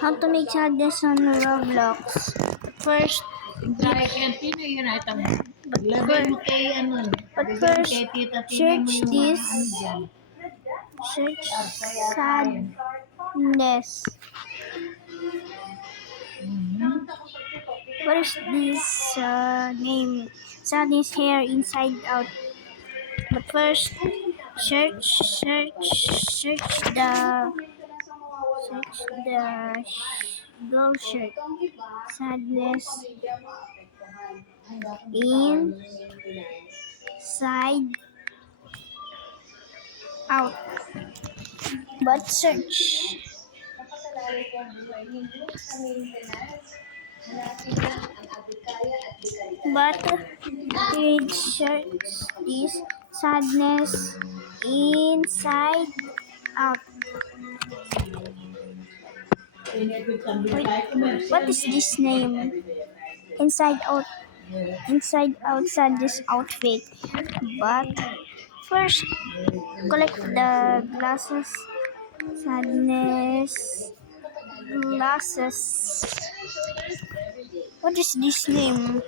How to make sadness on Roblox. First, but first, search this. Search sadness. What is this name? Sadness here inside out. But first, search the girl shirt. Sadness inside out. But search. But it search this sadness inside out. Wait, what is this name? Inside out. Inside out sadness outfit. But first, collect the glasses. Sadness glasses. What is this name?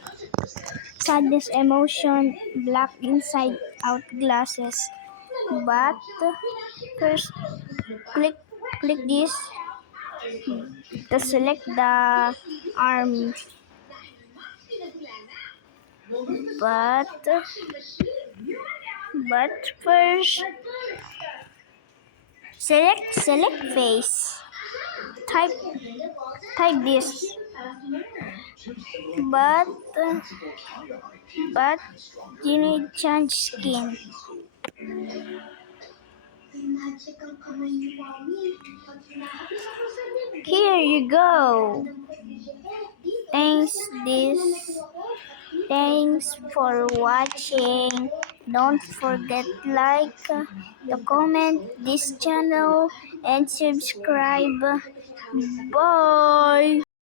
Sadness emotion black inside out glasses. But first, click this to select the arm. But first, select face. Type this. But you need change skin. Here you go. Thanks for watching. Don't forget like, to comment this channel and subscribe. Bye.